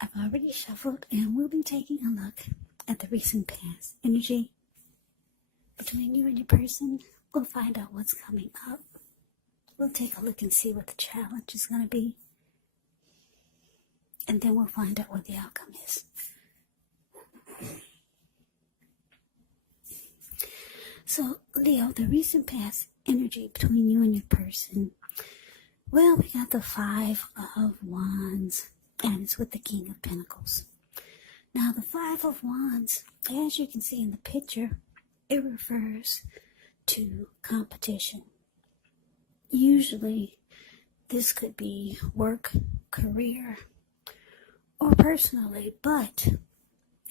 I've already shuffled and we'll be taking a look at the recent past energy between you and your person. We'll find out what's coming up. We'll take a look and see what the challenge is going to be. And then we'll find out what the outcome is. So, Leo, the recent past energy between you and your person. Well, we got the Five of Wands, and it's with the King of Pentacles. Now, the Five of Wands, as you can see in the picture, it refers to competition. Usually, this could be work, career, or personally, but,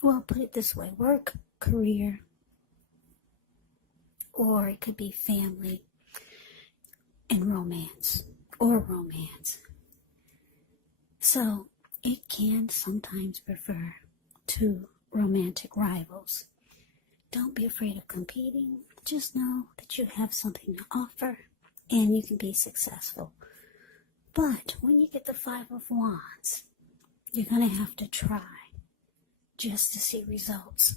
well, put it this way, work, career, or it could be family and romance, or romance. So, it can sometimes refer to romantic rivals. Don't be afraid of competing. Just know that you have something to offer and you can be successful. But when you get the Five of Wands, you're going to have to try just to see results.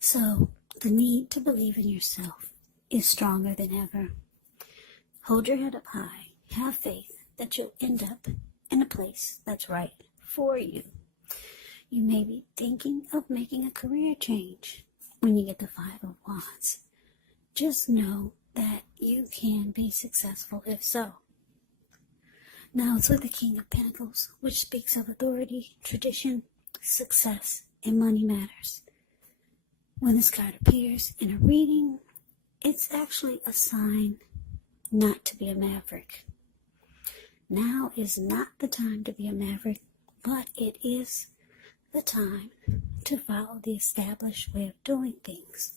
So, the need to believe in yourself is stronger than ever. Hold your head up high. Have faith that you'll end up in a place that's right for you. You may be thinking of making a career change when you get the Five of Wands. Just know that you can be successful if so. Now it's with the King of Pentacles, which speaks of authority, tradition, success, and money matters. When this card appears in a reading, it's actually a sign not to be a maverick. Now is not the time to be a maverick, but it is the time to follow the established way of doing things.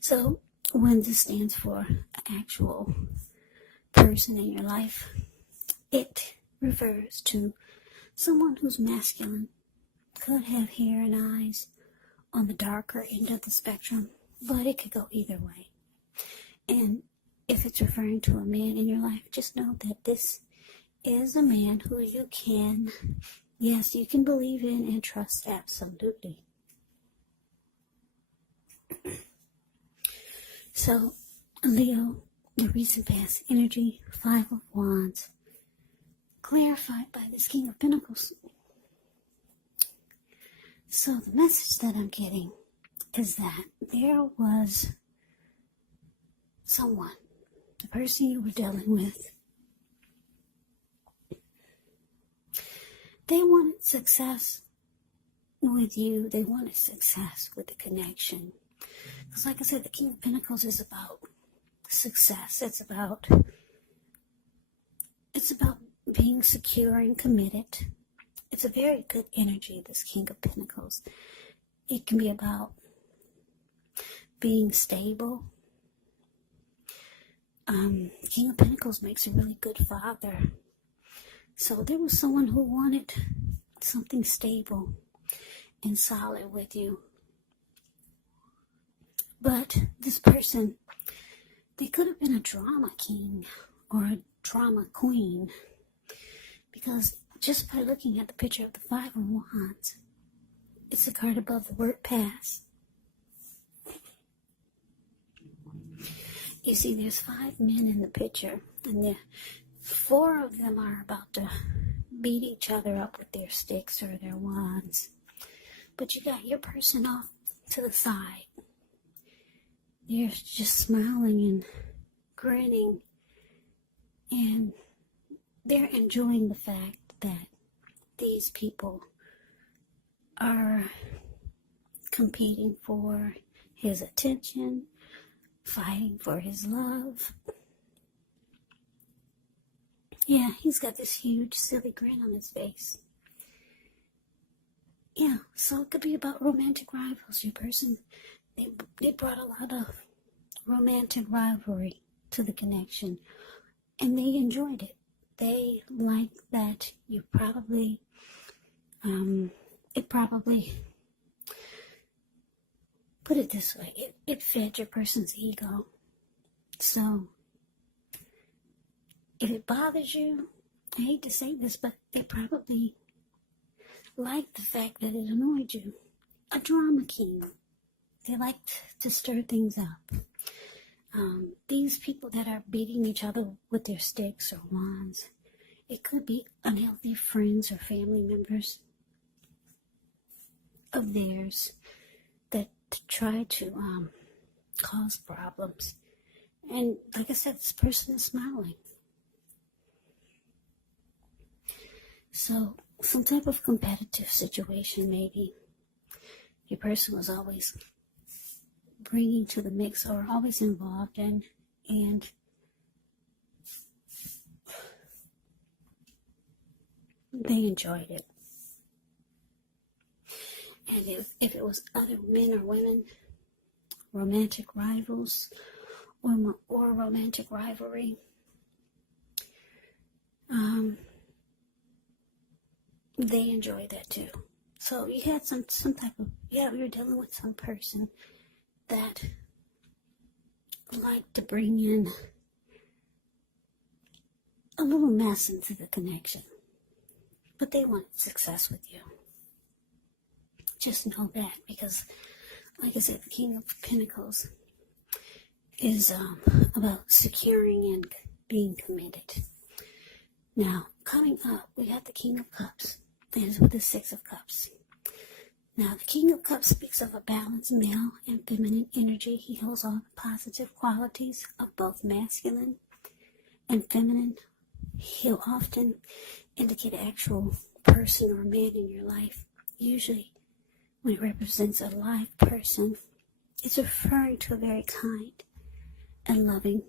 So, when this stands for an actual person in your life, it refers to someone who's masculine, could have hair and eyes on the darker end of the spectrum, but it could go either way. And if it's referring to a man in your life, just know that this is a man who you can, yes, you can believe in and trust absolutely. So, Leo, the recent past energy, Five of Wands, clarified by this King of Pentacles. So the message that I'm getting is that there was someone, the person you were dealing with, they wanted success with you. They wanted success with the connection. Because like I said, the King of Pentacles is about success. It's about being secure and committed. It's a very good energy, this King of Pentacles. It can be about being stable. King of Pentacles makes a really good father. So there was someone who wanted something stable and solid with you. But this person, they could have been a drama king or a drama queen. Because just by looking at the picture of the Five of Wands, it's a card above the word pass. You see, there's 5 men in the picture, and 4 of them are about to beat each other up with their sticks or their wands. But you got your person off to the side. They're just smiling and grinning, and they're enjoying the fact that these people are competing for his attention, fighting for his love. Yeah, he's got this huge, silly grin on his face. Yeah, so it could be about romantic rivals. Your person, they brought a lot of romantic rivalry to the connection, and they enjoyed it. They like that you probably, put it this way, it fed your person's ego. So, if it bothers you, I hate to say this, but they probably like the fact that it annoyed you. A drama king. They like to stir things up. These people that are beating each other with their sticks or wands, it could be unhealthy friends or family members of theirs that try to cause problems. And like I said, this person is smiling. So some type of competitive situation maybe. Your person was always bringing to the mix or always involved in, and they enjoyed it. And if it was other men or women, romantic rivals or romantic rivalry, they enjoyed that too. So you had some type of, we were dealing with some person that liked to bring in a little mess into the connection. But they wanted success with you. Just know that, because, like I said, the King of Pentacles is about securing and being committed. Now, coming up, we have the King of Cups. That is with the Six of Cups. Now, the King of Cups speaks of a balanced male and feminine energy. He holds all the positive qualities of both masculine and feminine. He'll often indicate an actual person or man in your life. Usually, when it represents a live person, it's referring to a very kind and loving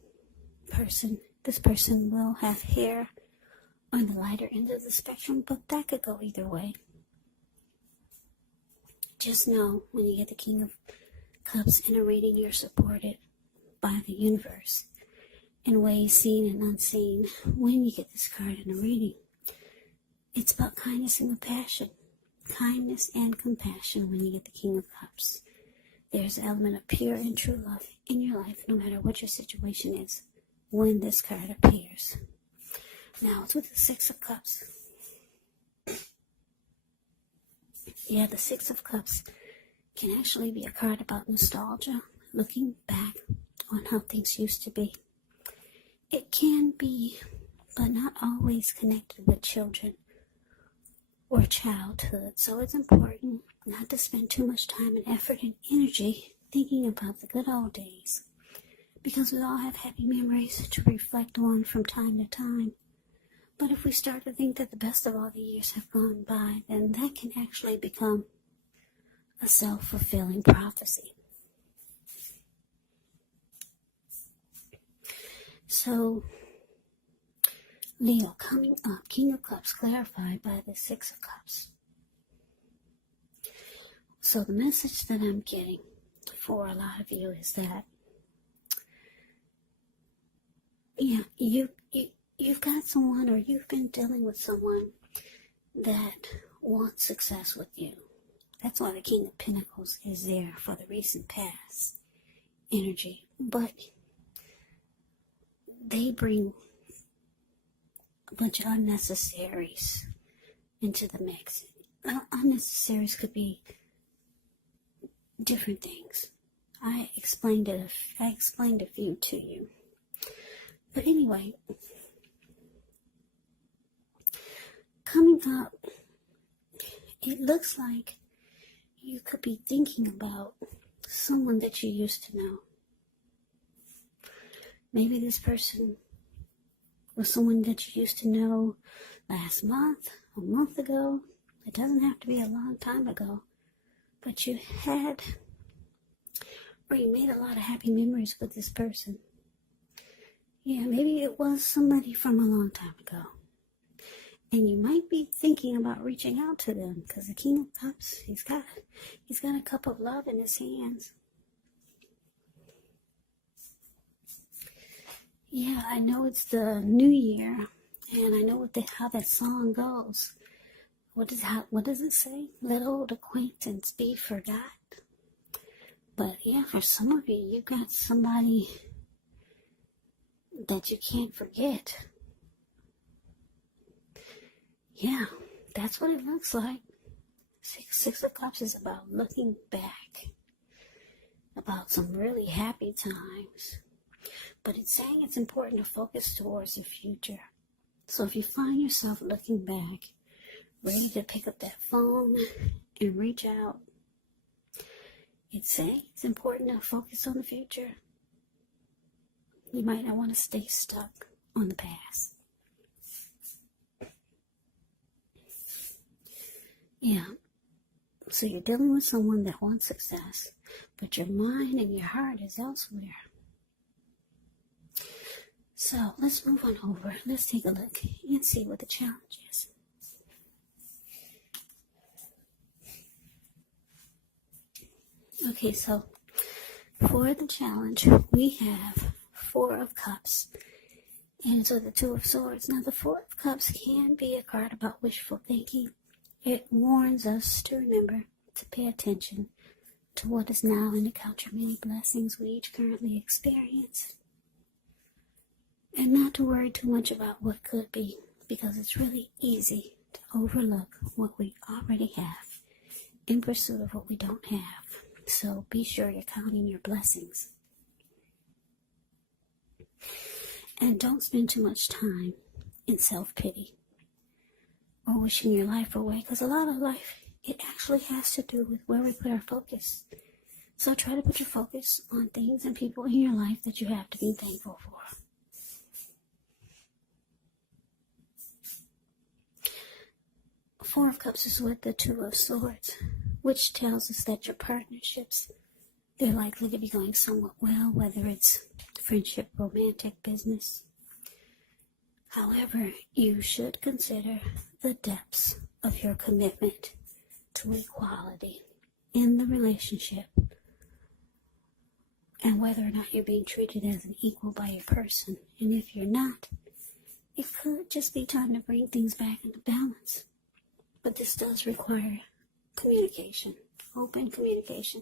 person. This person will have hair on the lighter end of the spectrum, but that could go either way. Just know, when you get the King of Cups in a reading, you're supported by the universe in ways seen and unseen. When you get this card in a reading, it's about kindness and compassion. Kindness and compassion when you get the King of Cups. There's an element of pure and true love in your life, no matter what your situation is, when this card appears. Now, it's with the Six of Cups. Yeah, the Six of Cups can actually be a card about nostalgia, looking back on how things used to be. It can be, but not always connected with children or childhood. So it's important not to spend too much time and effort and energy thinking about the good old days, because we all have happy memories to reflect on from time to time. But if we start to think that the best of all the years have gone by, then that can actually become a self-fulfilling prophecy. So, Leo, coming up, King of Cups clarified by the Six of Cups. So the message that I'm getting for a lot of you is that, you've got someone, or you've been dealing with someone that wants success with you. That's why the King of Pentacles is there for the recent past energy. But they bring a bunch of unnecessaries into the mix. Unnecessaries could be different things. I explained a few to you. But anyway, coming up, it looks like you could be thinking about someone that you used to know. Maybe this person was someone that you used to know last month, a month ago. It doesn't have to be a long time ago. But you had, or you made a lot of happy memories with this person. Yeah, maybe it was somebody from a long time ago. And you might be thinking about reaching out to them, because the King of Cups, he's got a cup of love in his hands. Yeah, I know it's the new year, and I know how that song goes. What does it say? Let old acquaintance be forgot. But yeah, for some of you got somebody that you can't forget. Yeah, that's what it looks like. Six of Cups is about looking back, about some really happy times. But it's saying it's important to focus towards your future. So if you find yourself looking back, ready to pick up that phone and reach out, it's saying it's important to focus on the future. You might not want to stay stuck on the past. Yeah. So you're dealing with someone that wants success, but your mind and your heart is elsewhere. So let's move on over. Let's take a look and see what the challenge is. Okay, so for the challenge, we have 4 of Cups. And so the 2 of Swords. Now the 4 of Cups can be a card about wishful thinking. It warns us to remember to pay attention to what is now and to count your many blessings we each currently experience. And not to worry too much about what could be, because it's really easy to overlook what we already have in pursuit of what we don't have. So be sure you're counting your blessings. And don't spend too much time in self-pity or wishing your life away, because a lot of life, it actually has to do with where we put our focus. So try to put your focus on things and people in your life that you have to be thankful for. Four of Cups is with the 2 of Swords, which tells us that your partnerships, they're likely to be going somewhat well, whether it's friendship, romantic, business. However, you should consider the depths of your commitment to equality in the relationship and whether or not you're being treated as an equal by your person. And if you're not, it could just be time to bring things back into balance. But this does require communication, open communication.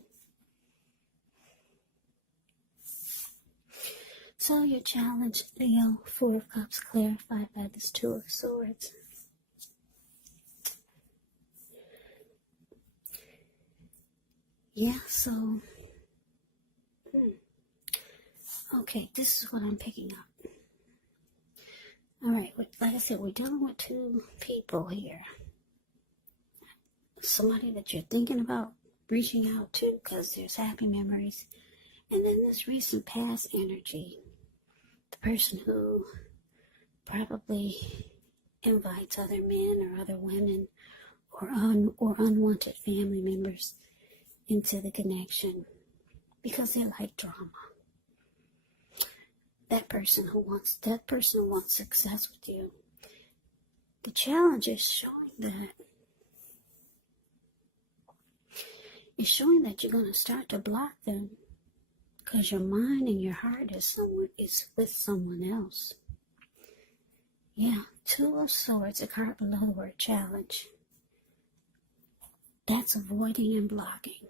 So your challenge, Leo, 4 of Cups, clarified by this 2 of Swords. Yeah, so, okay, this is what I'm picking up. Alright, like I said, we're dealing with 2 people here. Somebody that you're thinking about reaching out to because there's happy memories. And then this recent past energy, the person who probably invites other men or other women or unwanted family members into the connection because they like drama. That person who wants success with you. The challenge is showing that you're going to start to block them because your mind and your heart is with someone else. Yeah, 2 of Swords, a card below the word challenge. That's avoiding and blocking.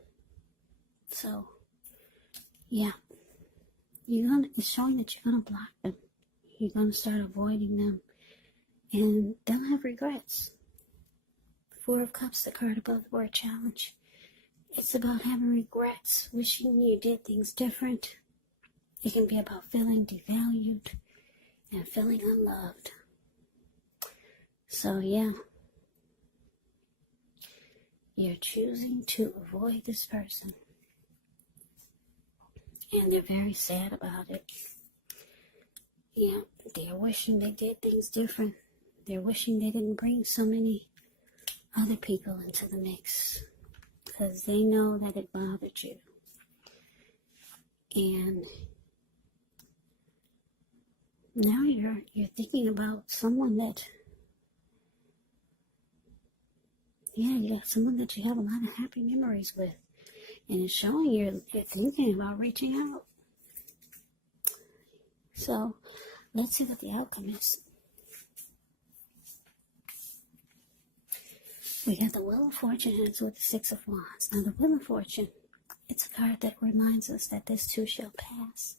So, yeah, it's showing that you're going to block them. You're going to start avoiding them, and they'll have regrets. 4 of Cups, the card above the word challenge. It's about having regrets, wishing you did things different. It can be about feeling devalued and feeling unloved. So, yeah, you're choosing to avoid this person. And they're very sad about it. Yeah, they're wishing they did things different. They're wishing they didn't bring so many other people into the mix, because they know that it bothered you. And now you're thinking about someone that, you got someone that you have a lot of happy memories with. And it's showing you're thinking about reaching out. So, let's see what the outcome is. We got the Wheel of Fortune ends with the 6 of Wands. Now, the Wheel of Fortune, it's a card that reminds us that this too shall pass.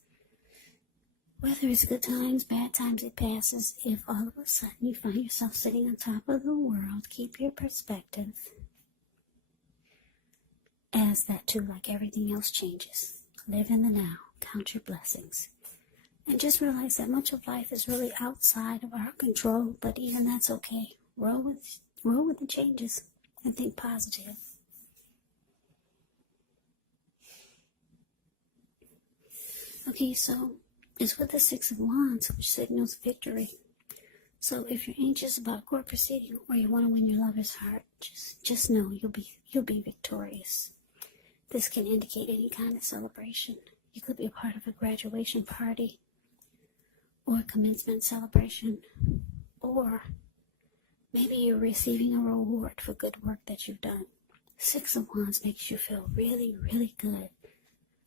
Whether it's good times, bad times, it passes. If all of a sudden you find yourself sitting on top of the world, keep your perspective as that too, like everything else, changes. Live in the now. Count your blessings. And just realize that much of life is really outside of our control, but even that's okay. Roll with the changes and think positive. Okay, so it's with the Six of Wands, which signals victory. So if you're anxious about court proceeding or you want to win your lover's heart, just know you'll be victorious. This can indicate any kind of celebration. You could be a part of a graduation party or a commencement celebration, or maybe you're receiving a reward for good work that you've done. Six of Wands makes you feel really, really good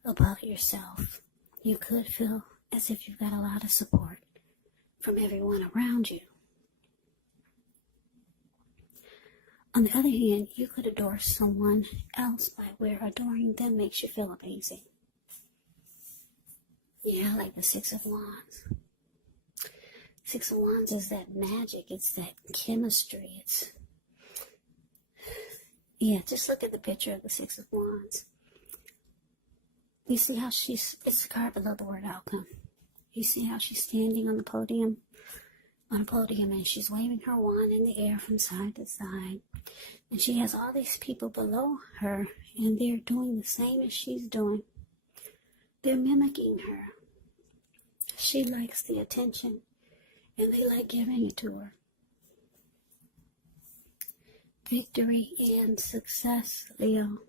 about yourself. You could feel as if you've got a lot of support from everyone around you. On the other hand, you could adore someone else by where adoring them makes you feel amazing. Yeah, like the Six of Wands. Six of Wands is that magic. It's that chemistry. Just look at the picture of the Six of Wands. You see how it's a card below the word outcome. You see how she's standing on a podium, and she's waving her wand in the air from side to side. And she has all these people below her, and they're doing the same as she's doing. They're mimicking her. She likes the attention, and they like giving it to her. Victory and success, Leo.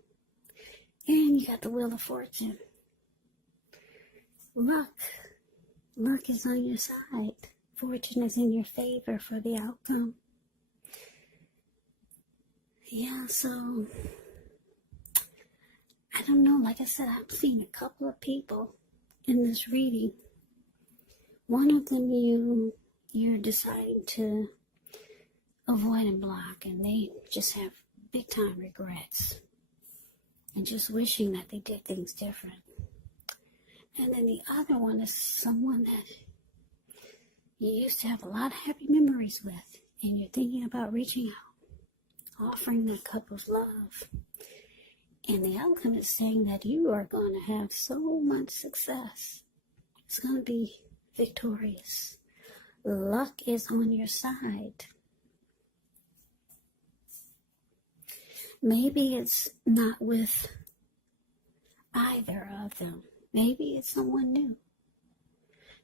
And you got the Wheel of Fortune. Luck is on your side. Fortune is in your favor for the outcome. Yeah, so I don't know. Like I said, I've seen a couple of people in this reading. One of them you're deciding to avoid and block, and they just have big time regrets and just wishing that they did things different. And then the other one is someone that you used to have a lot of happy memories with, and you're thinking about reaching out, offering that couple's love. And the outcome is saying that you are going to have so much success. It's going to be victorious. Luck is on your side. Maybe it's not with either of them. Maybe it's someone new.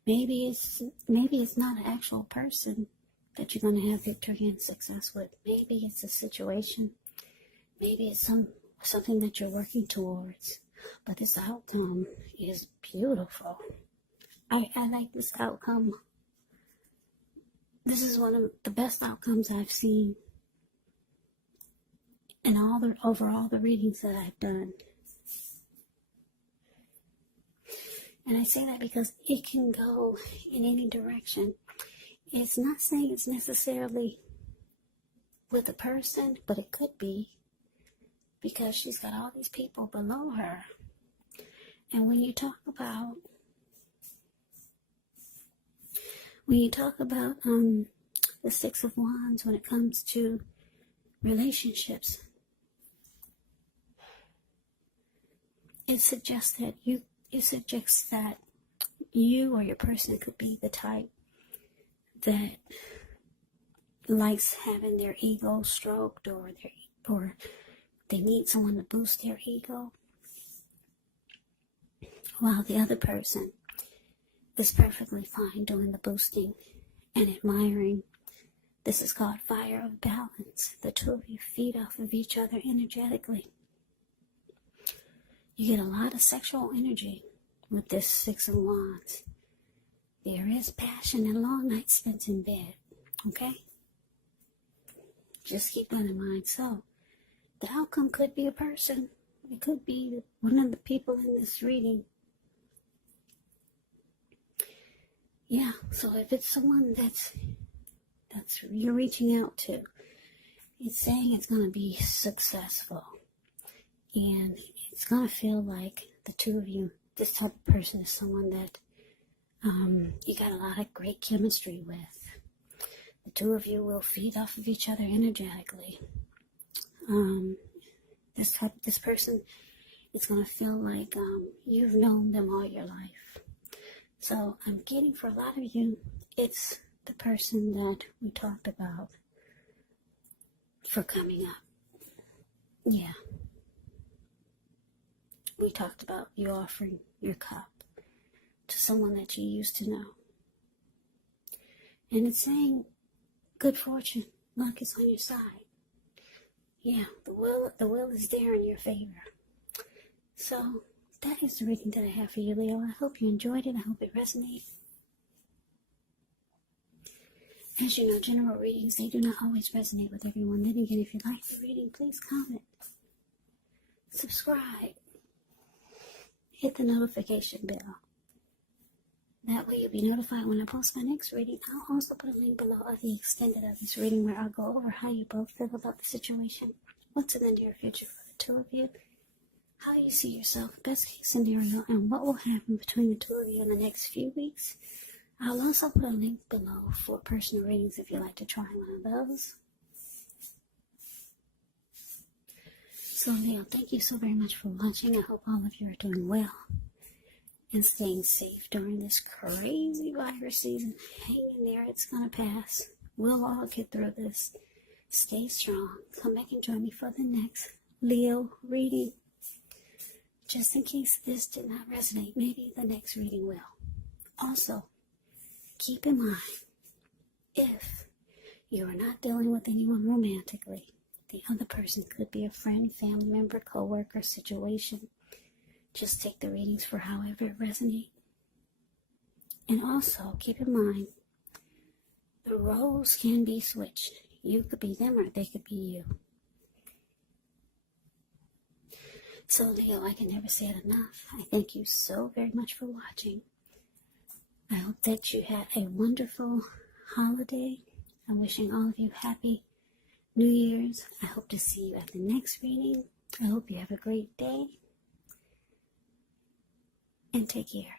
Maybe it's not an actual person that you're going to have victory and success with. Maybe it's a situation. Maybe it's something that you're working towards. But this outcome is beautiful. I like this outcome. This is one of the best outcomes I've seen in all the readings that I've done. And I say that because it can go in any direction. It's not saying it's necessarily with a person, but it could be, because she's got all these people below her. And when you talk about the Six of Wands, when it comes to relationships, it suggests that you or your person could be the type that likes having their ego stroked, or they need someone to boost their ego, while the other person is perfectly fine doing the boosting and admiring. This is called fire of balance. The two of you feed off of each other energetically. You get a lot of sexual energy with this Six of Wands. There is passion and long nights spent in bed. Okay? Just keep that in mind. So, the outcome could be a person. It could be one of the people in this reading. Yeah, so if it's someone that's you're reaching out to, it's saying it's going to be successful. And it's going to feel like the two of you, this type of person is someone that You got a lot of great chemistry with. The two of you will feed off of each other energetically. This person is going to feel like you've known them all your life. So I'm getting, for a lot of you, it's the person that we talked about for coming up. Yeah. We talked about you offering your cup to someone that you used to know. And it's saying good fortune, luck is on your side. Yeah, the will is there in your favor. So that is the reading that I have for you, Leo. I hope you enjoyed it. I hope it resonated. As you know, general readings, they do not always resonate with everyone. Then again, if you like the reading, please comment, subscribe, hit the notification bell. That way you'll be notified when I post my next reading. I'll also put a link below of the extended of this reading where I'll go over how you both feel about the situation, what's in the near future for the two of you, how you see yourself, best case scenario, and what will happen between the two of you in the next few weeks. I'll also put a link below for personal readings if you'd like to try one of those. So Leo, thank you so very much for watching. I hope all of you are doing well and staying safe during this crazy virus season. Hang in there, it's gonna pass. We'll all get through this. Stay strong. Come back and join me for the next Leo reading. Just in case this did not resonate, maybe the next reading will. Also, keep in mind, if you are not dealing with anyone romantically, the other person could be a friend, family member, co-worker situation. Just take the readings for however it resonates. And also, keep in mind, the roles can be switched. You could be them or they could be you. So Leo, I can never say it enough. I thank you so very much for watching. I hope that you had a wonderful holiday. I'm wishing all of you happy New Year's. I hope to see you at the next reading. I hope you have a great day. And take care.